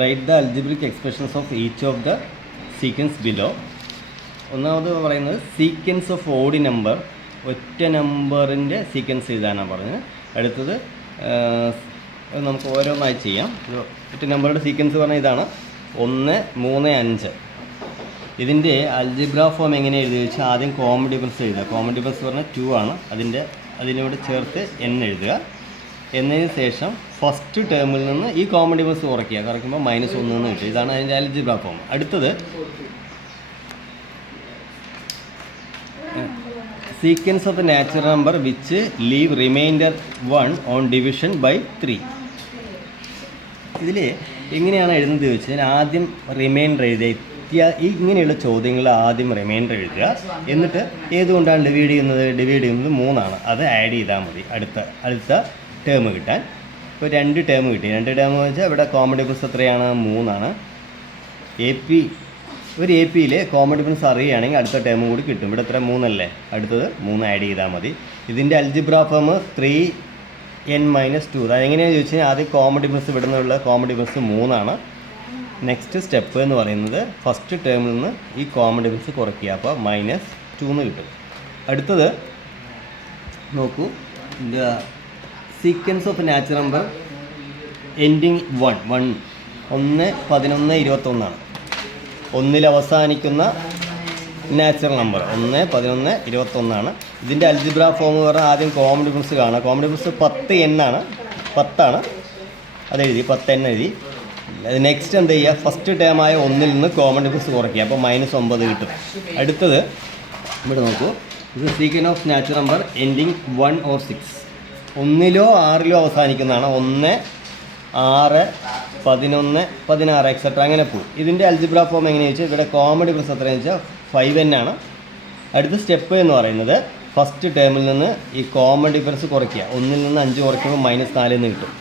Write the algebraic expressions of each of the sequence below. ഒന്നാമത് പറയുന്നത് sequence of odd number, ഒറ്റ നമ്പറിൻ്റെ sequence എഴുതാനാണ് പറഞ്ഞത്. അടുത്തത് നമുക്ക് ഓരോന്നായി ചെയ്യാം. ഒറ്റ നമ്പറുടെ സീക്വൻസ് പറഞ്ഞാൽ ഇതാണ് 1, 3, 5. ഇതിൻ്റെ അൽജിബ്ര ഫോം എങ്ങനെ എഴുതി വെച്ചാൽ ആദ്യം കോമൺ ഡിഫറൻസ് എഴുതുക. കോമൺ ഡിഫറൻസ് പറഞ്ഞാൽ 2 ആണ്. അതിനോട് ചേർത്ത് n എഴുതുക. എന്നതിന് ശേഷം ഫസ്റ്റ് ടേമിൽ നിന്ന് ഈ കോമൺ ഡിഫറൻസ് കുറയ്ക്കുമ്പോൾ -1 എന്ന് കിട്ടും. ഇതാണ് അതിൻ്റെ അൽജിബ്ര ഫോം. അടുത്തത് sequence of the natural number which leave remainder 1 on division by 3. ഇതിൽ എങ്ങനെയാണ് എഴുതുന്നത് ചോദിച്ചാൽ ആദ്യം റിമൈൻഡർ എഴുതുക. ഇങ്ങനെയുള്ള ചോദ്യങ്ങൾ ആദ്യം റിമൈൻഡർ എഴുതുക. എന്നിട്ട് ഏതുകൊണ്ടാണ് ഡിവൈഡ് ചെയ്യുന്നത് 3 ആണ്. അത് ആഡ് ചെയ്താൽ മതി അടുത്ത ടേം കിട്ടാൻ. ഇപ്പോൾ 2 ടേം കിട്ടി. 2 ടേം എന്ന് വെച്ചാൽ ഇവിടെ കോമൺ ഡിഫറൻസ് എത്രയാണ്? 3 ആണ്. ഒരു എ പിയിലെ കോമൺ ഡിഫറൻസ് അറിയുകയാണെങ്കിൽ അടുത്ത ടേമും കൂടി കിട്ടും. ഇവിടെ എത്ര? 3 അല്ലേ? അടുത്തത് 3 ആഡ് ചെയ്താൽ മതി. ഇതിൻ്റെ അൽജിബ്ര ഫോം 3n-2. അതെങ്ങനെയാണെന്ന് ചോദിച്ചു കഴിഞ്ഞാൽ ആദ്യം കോമൺ ഡിഫറൻസ് ഇവിടെ നിന്നുള്ള കോമൺ ഡിഫറൻസ് 3 ആണ്. നെക്സ്റ്റ് സ്റ്റെപ്പ് എന്ന് പറയുന്നത് ഫസ്റ്റ് ടേമിൽ നിന്ന് ഈ കോമൺ ഡിഫറൻസ് കുറയ്ക്കുക. അപ്പോൾ -2 എന്ന് കിട്ടും. അടുത്തത് നോക്കൂ, sequence of natural number ending 1, 11, 21 ആണ്. 1 അവസാനിക്കുന്ന നാച്ചുറൽ നമ്പർ 1, 11, 21 ആണ്. ഇതിൻ്റെ അൽജിബ്ര ഫോം പറഞ്ഞാൽ ആദ്യം കോമൺ ഡിഫറൻസ് കാണുക. കോമൺ ഡിഫറൻസ് 10n ആണ്. 10 ആണ്. അതെഴുതി 10n എഴുതി. നെക്സ്റ്റ് എന്ത് ചെയ്യുക? ഫസ്റ്റ് ടേമായ 1 നിന്ന് കോമൺ ഡിഫറൻസ് കുറയ്ക്കുക. അപ്പോൾ -9 കിട്ടും. അടുത്തത് ഇവിടെ നോക്കൂ, ഇത് sequence of natural number ending 1 or 6. 1ലോ 6ലോ അവസാനിക്കുന്നതാണ്. 1, 6, 11, 16 etcetera അങ്ങനെ പോകും. ഇതിൻ്റെ അൽജിബ്ര ഫോം എങ്ങനെയാണെന്ന് വെച്ചാൽ ഇവിടെ കോമൺ ഡിഫറൻസ് എത്രയാണെന്ന് വെച്ചാൽ 5n ആണ്. അടുത്ത സ്റ്റെപ്പ് എന്ന് പറയുന്നത് ഫസ്റ്റ് ടേമിൽ നിന്ന് ഈ കോമൺ ഡിഫറൻസ് കുറയ്ക്കുക. 1ൽ നിന്ന് 5 കുറയ്ക്കുമ്പോൾ -4 എന്ന് കിട്ടും.